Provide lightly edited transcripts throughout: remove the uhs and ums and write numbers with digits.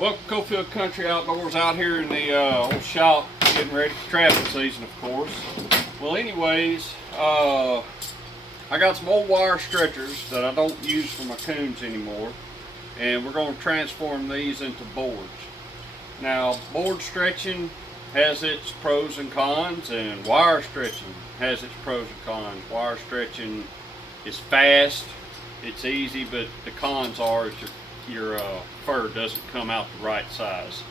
Welcome to Cofield Country Outdoors, out here in the old shop, getting ready for trapping season, of course. Well, anyways, I got some old wire stretchers that I don't use for my coons anymore, and we're going to transform these into boards. Now, board stretching has its pros and cons, and wire stretching has its pros and cons. Wire stretching is fast, it's easy, but the cons are your fur doesn't come out the right size.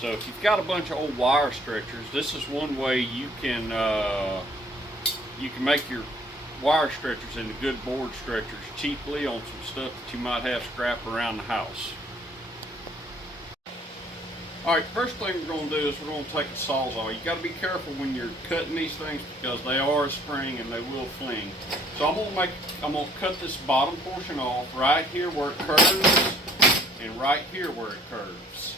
So if you've got a bunch of old wire stretchers, this is one way you can make your wire stretchers into good board stretchers cheaply on some stuff that you might have scrap around the house. Alright, first thing we're going to do is we're going to take a sawzall. You got to be careful when you're cutting these things because they are a spring and they will fling. So I'm going to cut this bottom portion off right here where it curves and right here where it curves.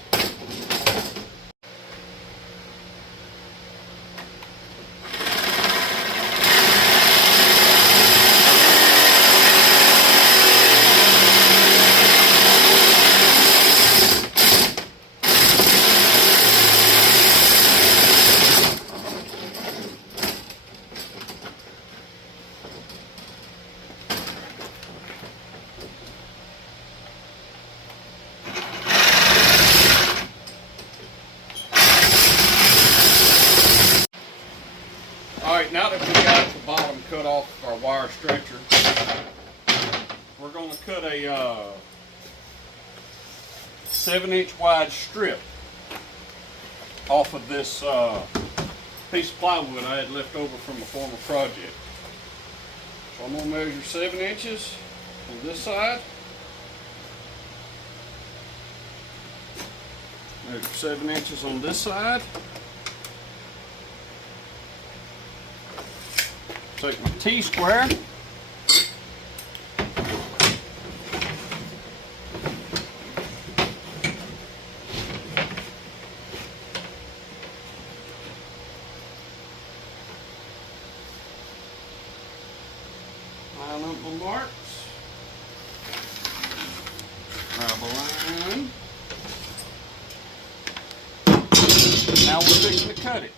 Alright, now that we've got the bottom cut off our wire stretcher, we're going to cut a 7-inch wide strip off of this piece of plywood I had left over from a former project. So I'm going to measure 7 inches on this side, measure 7 inches on this side. Take my T-square, line up my marks, grab a line. Now we're fixing to cut it.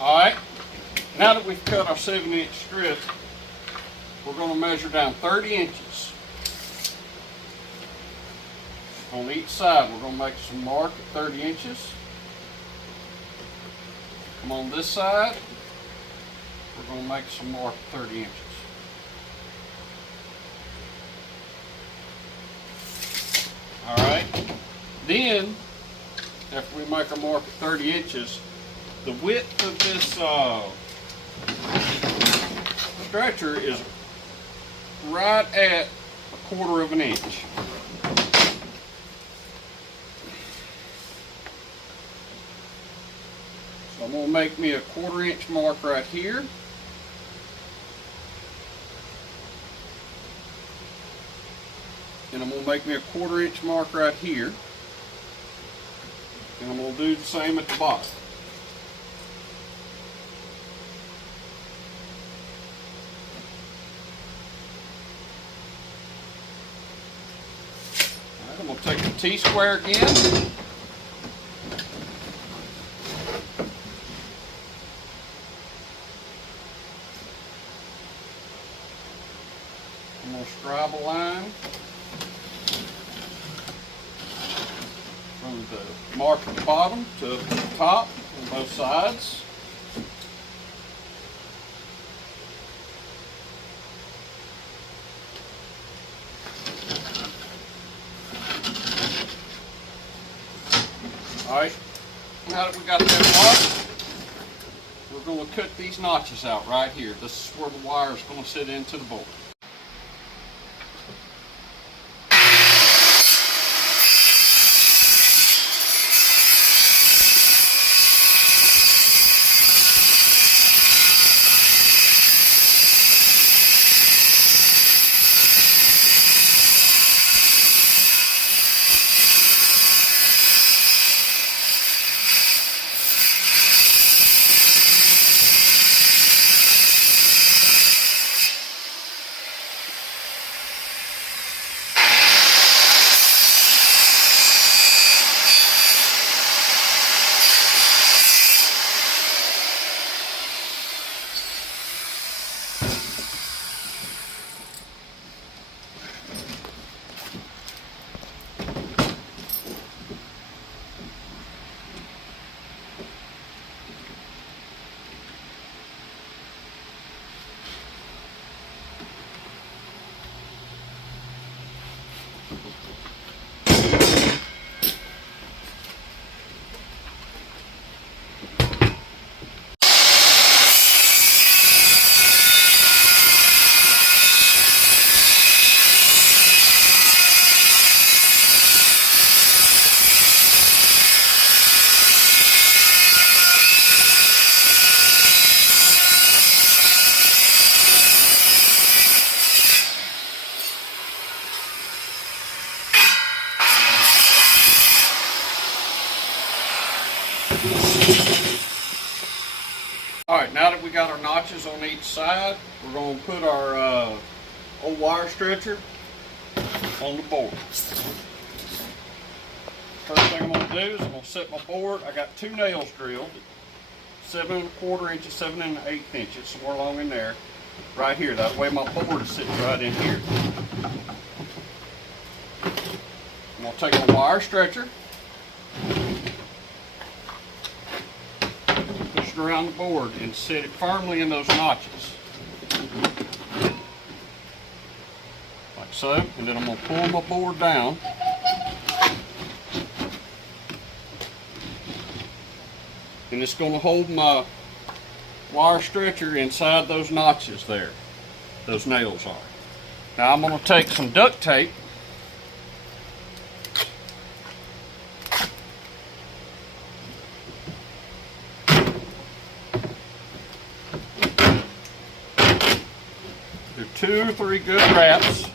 Alright, now that we've cut our 7-inch strip, we're going to measure down 30 inches. On each side, we're going to make some mark at 30 inches. Come on this side, we're going to make some mark at 30 inches. Alright, then, after we make our mark at 30 inches, the width of this stretcher is right at 1/4 of an inch. So I'm going to make me a 1/4 inch mark right here. And I'm going to make me a 1/4 inch mark right here. And I'm going to do the same at the bottom. I'm going to take the T-square again. I'm going to scribe a line from the mark at the bottom to the top on both sides. Alright, now that we got that mark, we're going to cut these notches out right here. This is where the wire is going to sit into the board. Alright, now that we got our notches on each side, we're going to put our old wire stretcher on the board. First thing I'm going to do is I'm going to set my board. I got 2 nails drilled, 7 1/4 inches, 7 1/8 inches, somewhere along in there, right here. That way my board is sitting right in here. I'm going to take my wire stretcher, push it around the board, and set it firmly in those notches. Like so. And then I'm going to pull my board down. And it's going to hold my wire stretcher inside those notches there. Those nails are. Now I'm going to take some duct tape. Do 2 or 3 good wraps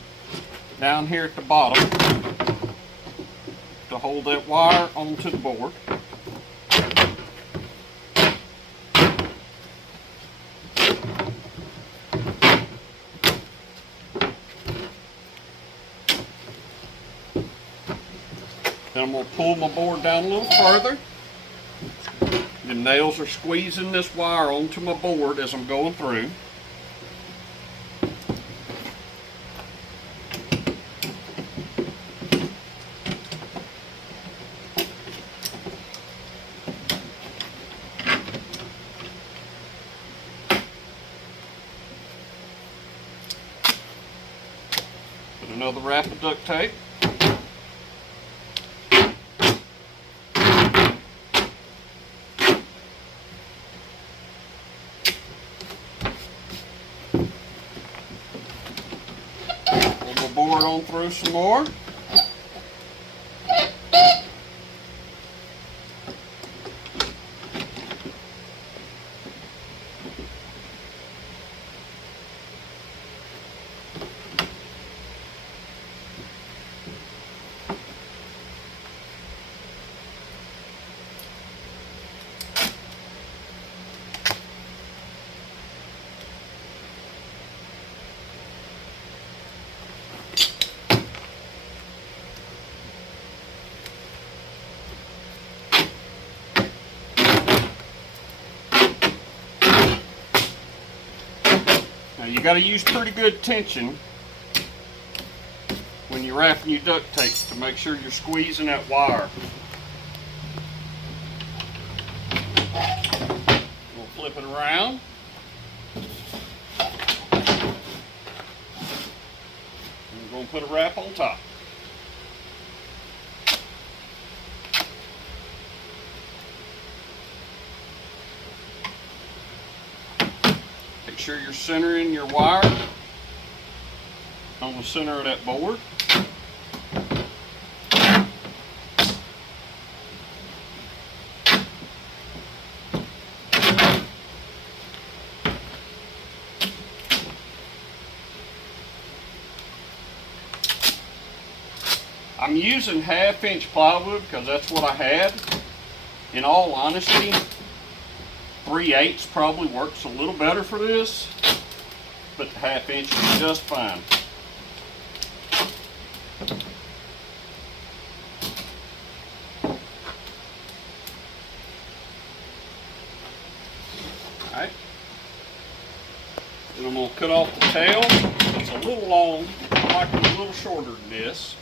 down here at the bottom to hold that wire onto the board. Then I'm going to pull my board down a little further. The nails are squeezing this wire onto my board as I'm going through. Put another wrap of duct tape. Board on through some more. Now you got to use pretty good tension when you're wrapping your duct tape to make sure you're squeezing that wire. We'll flip it around. And we're going to put a wrap on top. Make sure you're centering your wire on the center of that board. I'm using 1/2-inch plywood because that's what I had. In all honesty, 3/8 probably works a little better for this, but the 1/2-inch is just fine. Alright, then I'm going to cut off the tail. It's a little long. I like it a little shorter than this.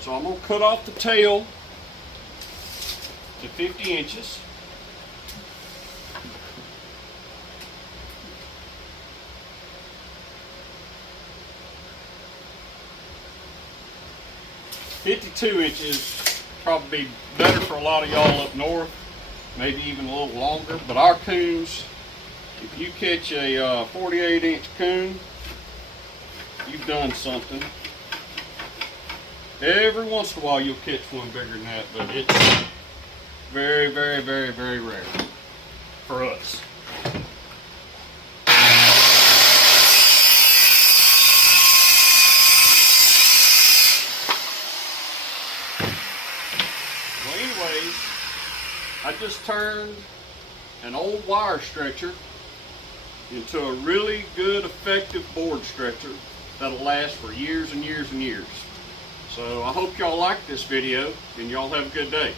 So I'm going to cut off the tail to 50 inches. $52" probably be better for a lot of y'all up north, maybe even a little longer. But our coons, if you catch a 48-inch coon, you've done something. Every once in a while you'll catch one bigger than that, but it's very, very, very, very rare for us. Well, anyways, I just turned an old wire stretcher into a really good, effective board stretcher that'll last for years and years and years. So I hope y'all like this video, and y'all have a good day.